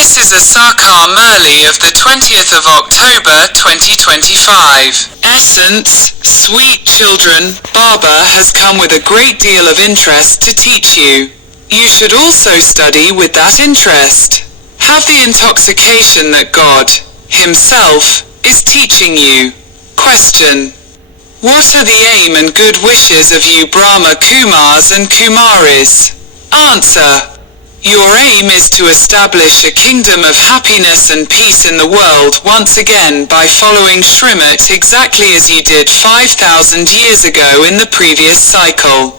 This is a Sakar Murli of the 20th of October 2025. Essence, sweet children, Baba has come with a great deal of interest to teach you. You should also study with that interest. Have the intoxication that God, Himself, is teaching you. Question. What are the aim and good wishes of you Brahma Kumars and Kumaris? Answer. Your aim is to establish a kingdom of happiness and peace in the world once again by following Srimad exactly as you did 5,000 years ago in the previous cycle.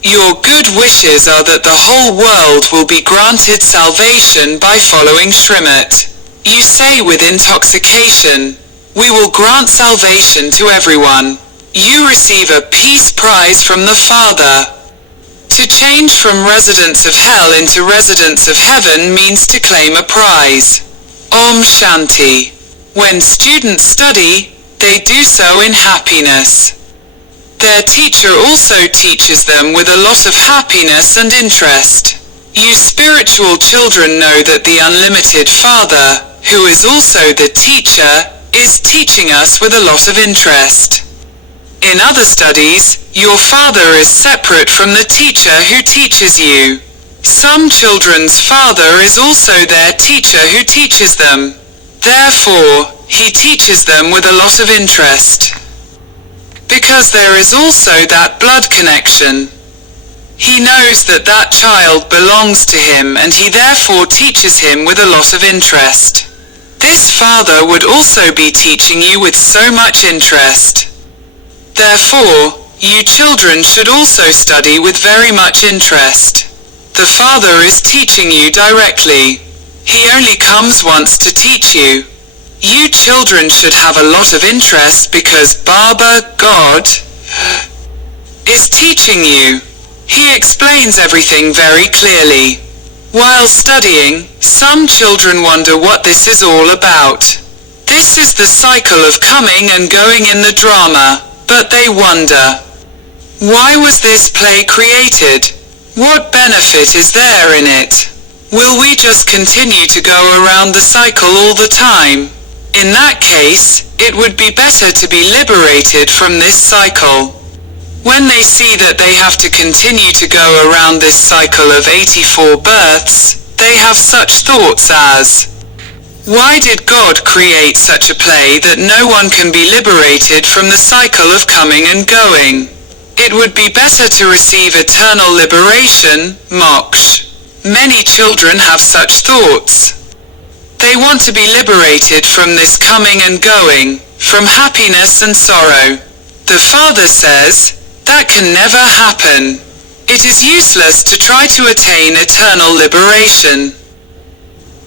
Your good wishes are that the whole world will be granted salvation by following Srimad. You say with intoxication, we will grant salvation to everyone. You receive a peace prize from the Father. To change from residents of hell into residents of heaven means to claim a prize. Om Shanti. When students study, they do so in happiness. Their teacher also teaches them with a lot of happiness and interest. You spiritual children know that the unlimited Father, who is also the teacher, is teaching us with a lot of interest. In other studies, your father is separate from the teacher who teaches you. Some children's father is also their teacher who teaches them. Therefore, he teaches them with a lot of interest. Because there is also that blood connection. He knows that that child belongs to him and he therefore teaches him with a lot of interest. This father would also be teaching you with so much interest. Therefore, you children should also study with very much interest. The Father is teaching you directly. He only comes once to teach you. You children should have a lot of interest because Baba, God, is teaching you. He explains everything very clearly. While studying, some children wonder what this is all about. This is the cycle of coming and going in the drama. But they wonder, why was this play created? What benefit is there in it? Will we just continue to go around the cycle all the time? In that case, it would be better to be liberated from this cycle. When they see that they have to continue to go around this cycle of 84 births, they have such thoughts as, why did God create such a play that no one can be liberated from the cycle of coming and going? It would be better to receive eternal liberation, moksha. Many children have such thoughts. They want to be liberated from this coming and going, from happiness and sorrow. The Father says, that can never happen. It is useless to try to attain eternal liberation.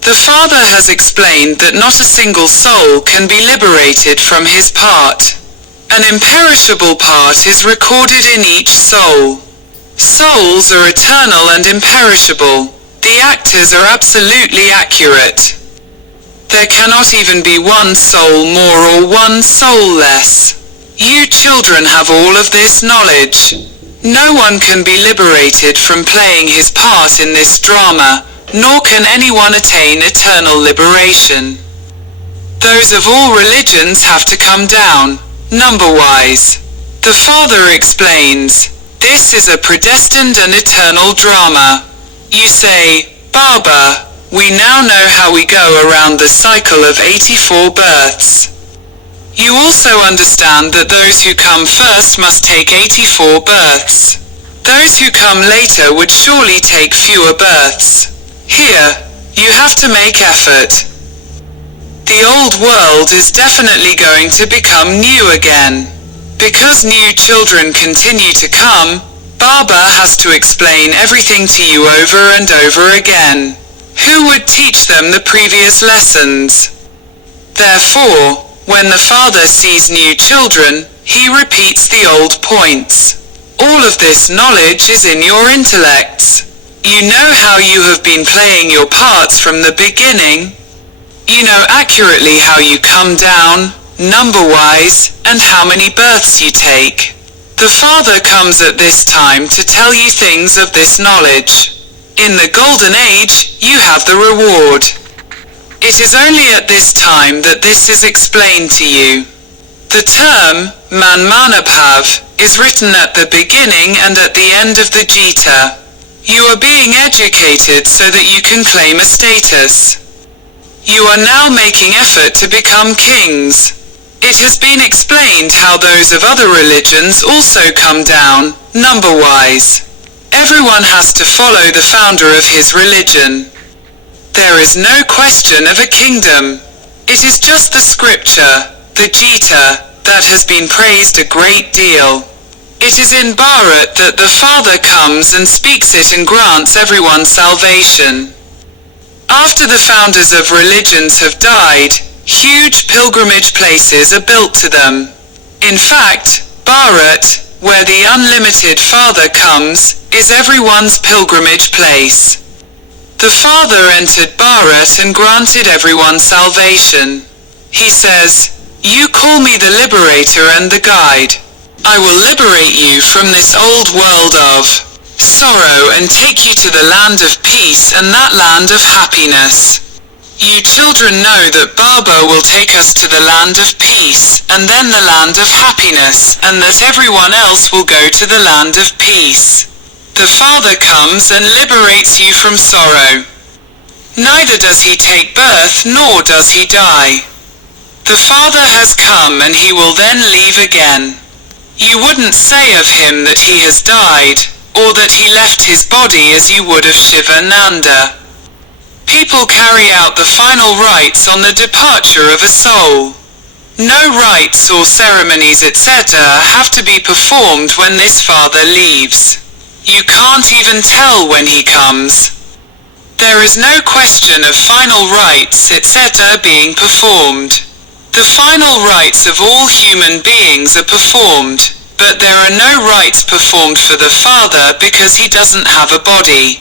The Father has explained that not a single soul can be liberated from his part. An imperishable part is recorded in each soul. Souls are eternal and imperishable. The actors are absolutely accurate. There cannot even be one soul more or one soul less. You children have all of this knowledge. No one can be liberated from playing his part in this drama, nor can anyone attain eternal liberation. Those of all religions have to come down, number-wise. The Father explains, this is a predestined and eternal drama. You say, Baba, we now know how we go around the cycle of 84 births. You also understand that those who come first must take 84 births. Those who come later would surely take fewer births. Here, you have to make effort. The old world is definitely going to become new again. Because new children continue to come, Baba has to explain everything to you over and over again. Who would teach them the previous lessons? Therefore, when the Father sees new children, he repeats the old points. All of this knowledge is in your intellects. You know how you have been playing your parts from the beginning. You know accurately how you come down, number-wise, and how many births you take. The Father comes at this time to tell you things of this knowledge. In the Golden Age, you have the reward. It is only at this time that this is explained to you. The term, Manmanabhav, is written at the beginning and at the end of the Gita. You are being educated so that you can claim a status. You are now making effort to become kings. It has been explained how those of other religions also come down, number-wise. Everyone has to follow the founder of his religion. There is no question of a kingdom. It is just the scripture, the Gita, that has been praised a great deal. It is in Bharat that the Father comes and speaks it and grants everyone salvation. After the founders of religions have died, huge pilgrimage places are built to them. In fact, Bharat, where the unlimited Father comes, is everyone's pilgrimage place. The Father entered Bharat and granted everyone salvation. He says, "You call me the liberator and the guide. I will liberate you from this old world of sorrow and take you to the land of peace and that land of happiness. You children know that Baba will take us to the land of peace, and then the land of happiness, and that everyone else will go to the land of peace. The Father comes and liberates you from sorrow. Neither does he take birth nor does he die. The Father has come and he will then leave again. You wouldn't say of him that he has died, or that he left his body as you would of Shivananda. People carry out the final rites on the departure of a soul. No rites or ceremonies etc. have to be performed when this Father leaves. You can't even tell when he comes. There is no question of final rites etc. being performed. The final rites of all human beings are performed, but there are no rites performed for the Father because he doesn't have a body.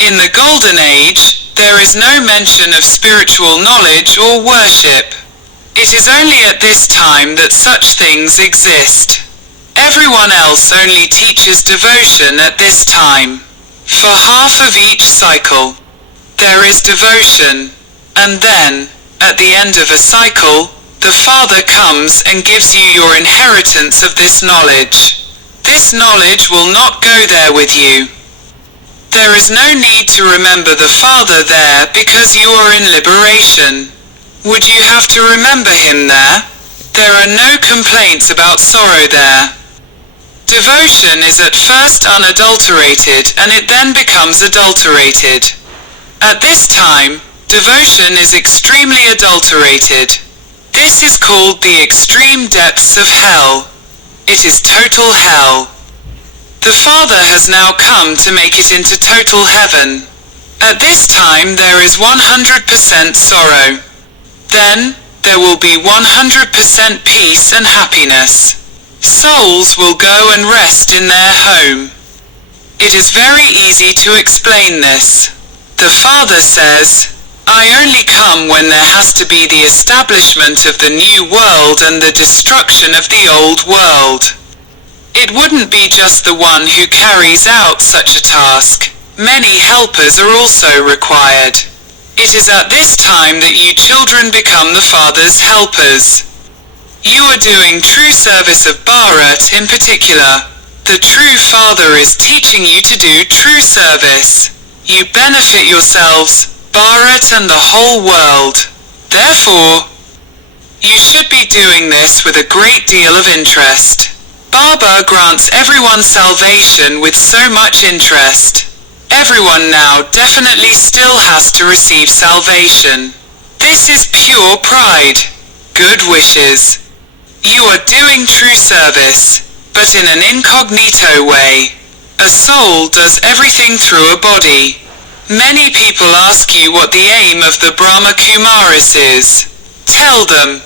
In the Golden Age, there is no mention of spiritual knowledge or worship. It is only at this time that such things exist. Everyone else only teaches devotion at this time. For half of each cycle, there is devotion, and then, at the end of a cycle, the Father comes and gives you your inheritance of this knowledge. This knowledge will not go there with you. There is no need to remember the Father there because you are in liberation. Would you have to remember him there? There are no complaints about sorrow there. Devotion is at first unadulterated and it then becomes adulterated. At this time, devotion is extremely adulterated. This is called the extreme depths of hell. It is total hell. The Father has now come to make it into total heaven. At this time there is 100% sorrow. Then, there will be 100% peace and happiness. Souls will go and rest in their home. It is very easy to explain this. The Father says, I only come when there has to be the establishment of the new world and the destruction of the old world. It wouldn't be just the one who carries out such a task. Many helpers are also required. It is at this time that you children become the Father's helpers. You are doing true service of Bharat in particular. The true Father is teaching you to do true service. You benefit yourselves, Bharat and the whole world. Therefore, you should be doing this with a great deal of interest. Baba grants everyone salvation with so much interest. Everyone now definitely still has to receive salvation. This is pure pride. Good wishes. You are doing true service, but in an incognito way. A soul does everything through a body. Many people ask you what the aim of the Brahma Kumaris is. Tell them.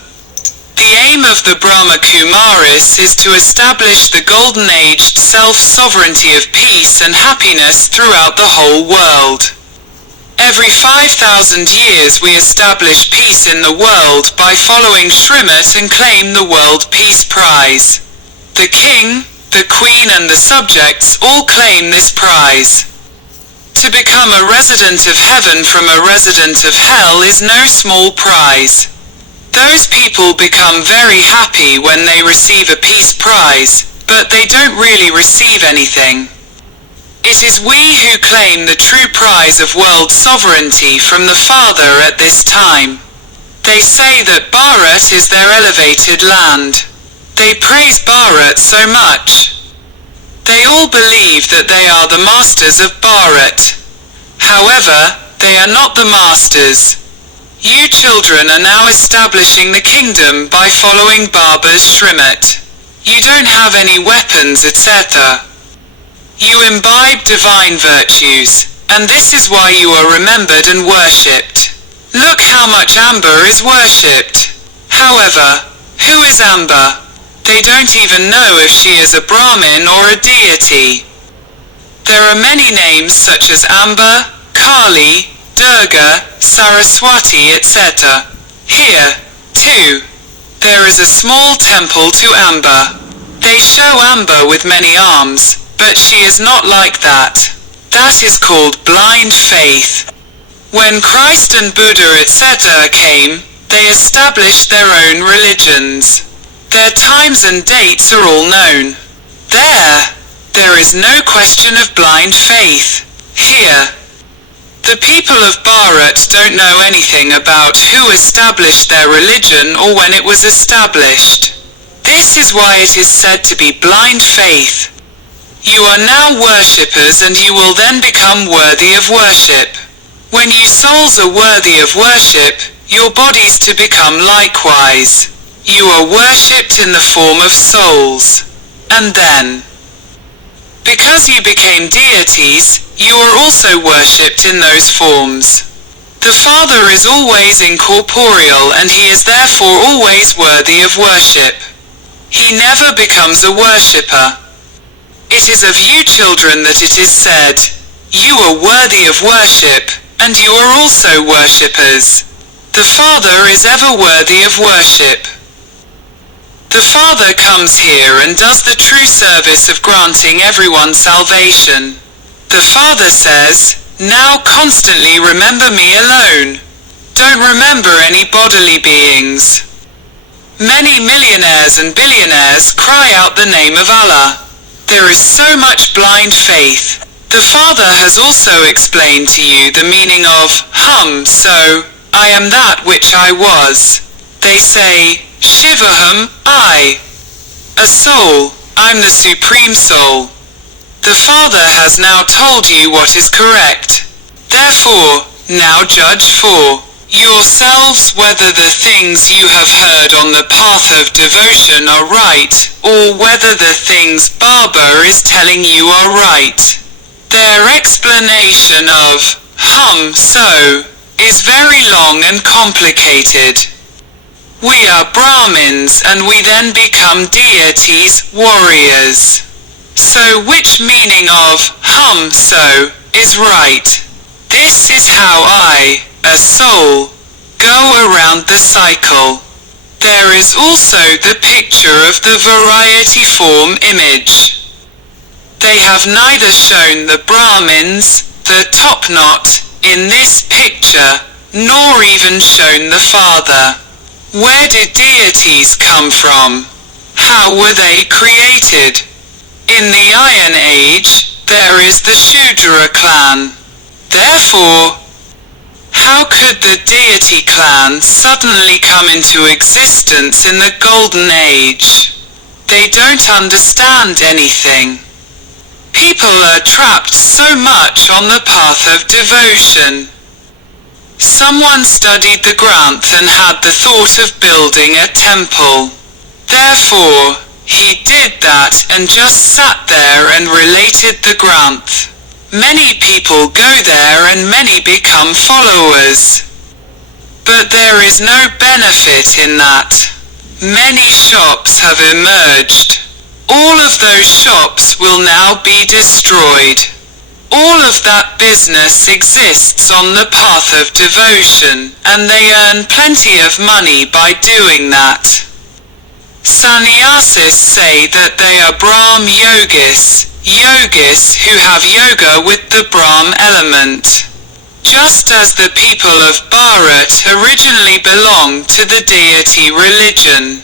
The aim of the Brahma Kumaris is to establish the golden-aged self-sovereignty of peace and happiness throughout the whole world. Every 5,000 years we establish peace in the world by following Srimad and claim the World Peace Prize. The king, the queen and the subjects all claim this prize. To become a resident of heaven from a resident of hell is no small prize. Those people become very happy when they receive a peace prize, but they don't really receive anything. It is we who claim the true prize of world sovereignty from the Father at this time. They say that Bharat is their elevated land. They praise Bharat so much. They all believe that they are the masters of Bharat. However, they are not the masters. You children are now establishing the kingdom by following Baba's Srimad. You don't have any weapons, etc. You imbibe divine virtues, and this is why you are remembered and worshipped. Look how much Amber is worshipped. However, who is Amber? They don't even know if she is a Brahmin or a deity. There are many names such as Amber, Kali, Durga, Saraswati, etc. Here, too, there is a small temple to Amber. They show Amber with many arms, but she is not like that. That is called blind faith. When Christ and Buddha, etc. came, they established their own religions. Their times and dates are all known. There is no question of blind faith. Here, the people of Bharat don't know anything about who established their religion or when it was established. This is why it is said to be blind faith. You are now worshippers and you will then become worthy of worship. When you souls are worthy of worship, your bodies to become likewise. You are worshipped in the form of souls. And then, because you became deities, you are also worshipped in those forms. The Father is always incorporeal and he is therefore always worthy of worship. He never becomes a worshipper. It is of you children that it is said, you are worthy of worship, and you are also worshippers. The Father is ever worthy of worship. The Father comes here and does the true service of granting everyone salvation. The Father says, now constantly remember me alone. Don't remember any bodily beings. Many millionaires and billionaires cry out the name of Allah. There is so much blind faith. The Father has also explained to you the meaning of, so, I am that which I was. They say, Shivaham, I. A soul, I'm the Supreme Soul. The Father has now told you what is correct. Therefore, now judge for yourselves whether the things you have heard on the path of devotion are right, or whether the things Baba is telling you are right. Their explanation of, so, is very long and complicated. We are Brahmins and we then become deities, warriors. So which meaning of, so, is right? This is how I, a soul, go around the cycle. There is also the picture of the variety form image. They have neither shown the Brahmins, the top knot, in this picture, nor even shown the Father. Where did deities come from? How were they created? In the Iron Age, there is the Shudra clan. Therefore, how could the deity clan suddenly come into existence in the Golden Age? They don't understand anything. People are trapped so much on the path of devotion. Someone studied the Granth and had the thought of building a temple. Therefore, he did that and just sat there and related the Granth. Many people go there and many become followers. But there is no benefit in that. Many shops have emerged. All of those shops will now be destroyed. All of that business exists on the path of devotion, and they earn plenty of money by doing that. Sannyasis say that they are Brahm yogis. yogis who have yoga with the Brahm element. Just as the people of Bharat originally belonged to the deity religion,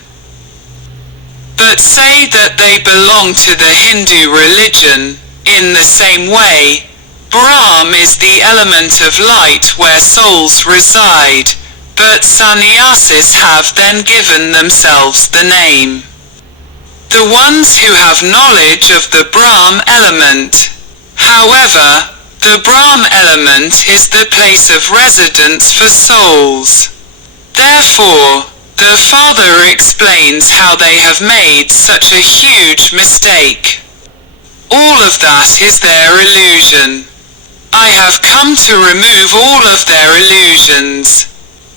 but say that they belong to the Hindu religion, in the same way, Brahm is the element of light where souls reside, but sannyasis have then given themselves the name. The ones who have knowledge of the Brahm element. However, the Brahm element is the place of residence for souls. Therefore, the Father explains how they have made such a huge mistake. All of that is their illusion. I have come to remove all of their illusions.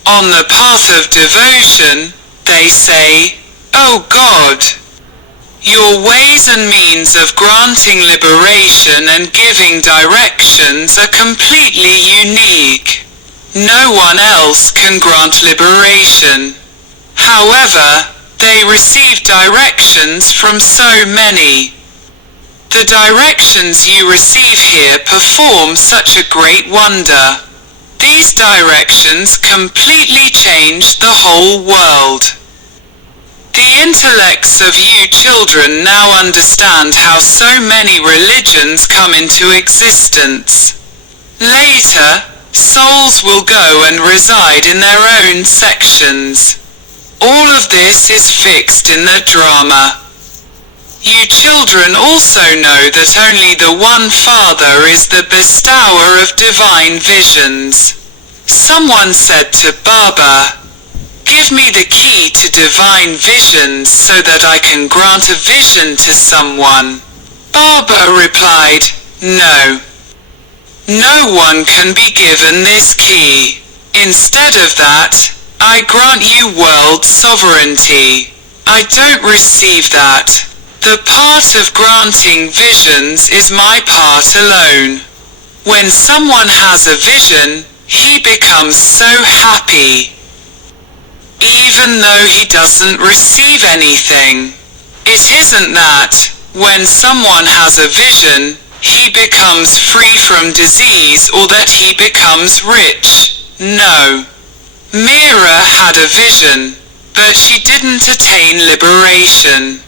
On the path of devotion, they say, "Oh God, your ways and means of granting liberation and giving directions are completely unique. No one else can grant liberation." However, they receive directions from so many. The directions you receive here perform such a great wonder. These directions completely change the whole world. The intellects of you children now understand how so many religions come into existence. Later, souls will go and reside in their own sections. All of this is fixed in the drama. You children also know that only the one Father is the bestower of divine visions. Someone said to Baba, "Give me the key to divine visions so that I can grant a vision to someone." Baba replied, "No. No one can be given this key. Instead of that, I grant you world sovereignty. I don't receive that. The part of granting visions is my part alone. When someone has a vision, he becomes so happy, even though he doesn't receive anything. It isn't that, when someone has a vision, he becomes free from disease or that he becomes rich. No. Meera had a vision, but she didn't attain liberation.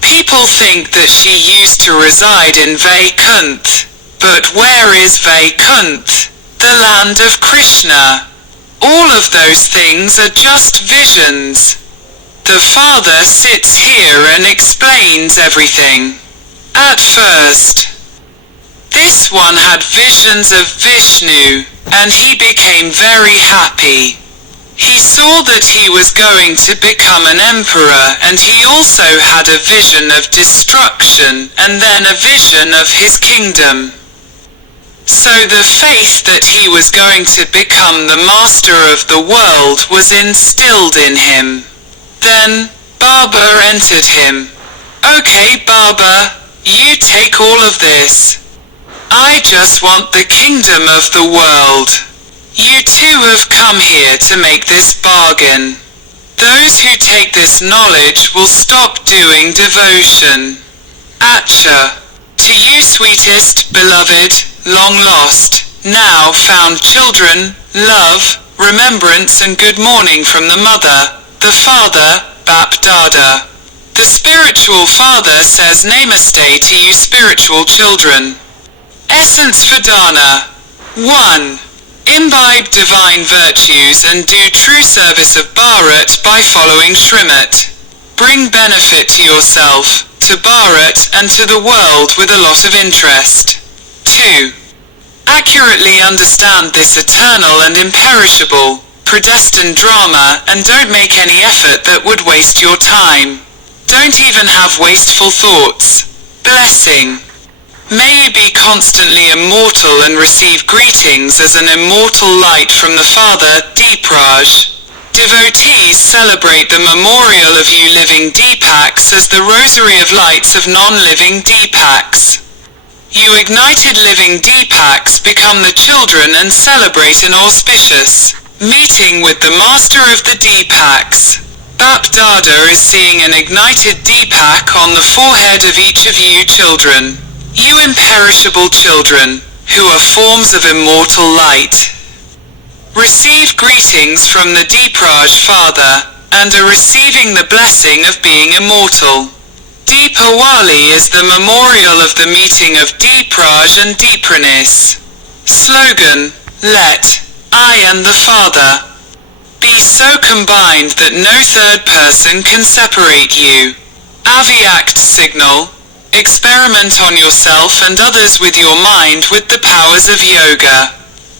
People think that she used to reside in Vaikuntha, but where is Vaikuntha? The land of Krishna. All of those things are just visions. The Father sits here and explains everything. At first, this one had visions of Vishnu, and he became very happy. He saw that he was going to become an emperor, and he also had a vision of destruction, and then a vision of his kingdom. So the faith that he was going to become the master of the world was instilled in him. Then, Baba entered him. "Okay, Baba, you take all of this. I just want the kingdom of the world. You two have come here to make this bargain. Those who take this knowledge will stop doing devotion. Acha. To you sweetest, beloved, long lost, now found children, love, remembrance and good morning from the Mother, the Father, Bap Dada. The spiritual Father says Namaste to you spiritual children. Essence Vedana. 1. Imbibe divine virtues and do true service of Bharat by following Srimad. Bring benefit to yourself, to Bharat and to the world with a lot of interest. 2. Accurately understand this eternal and imperishable, predestined drama and don't make any effort that would waste your time. Don't even have wasteful thoughts. Blessing. May you be constantly immortal and receive greetings as an immortal light from the Father, Deepraj. Devotees celebrate the memorial of you living Deepaks as the rosary of lights of non-living Deepaks. You ignited living Deepaks become the children and celebrate an auspicious meeting with the Master of the Deepaks. Bap Dada is seeing an ignited Deepak on the forehead of each of you children. You imperishable children, who are forms of immortal light. Receive greetings from the Deepraj Father, and are receiving the blessing of being immortal. Deepawali is the memorial of the meeting of Deepraj and Deepranis. Slogan, let I and the Father be so combined that no third person can separate you. Aviact signal, experiment on yourself and others with your mind with the powers of yoga.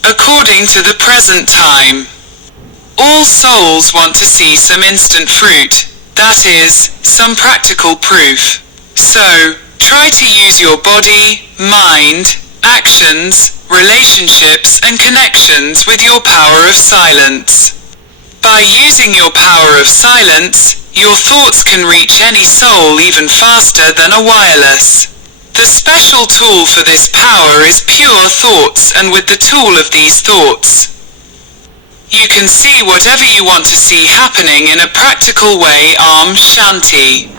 According to the present time, all souls want to see some instant fruit, that is, some practical proof. So, try to use your body, mind, actions, relationships and connections with your power of silence. By using your power of silence, your thoughts can reach any soul even faster than a wireless. The special tool for this power is pure thoughts, and with the tool of these thoughts, you can see whatever you want to see happening in a practical way. Om Shanti.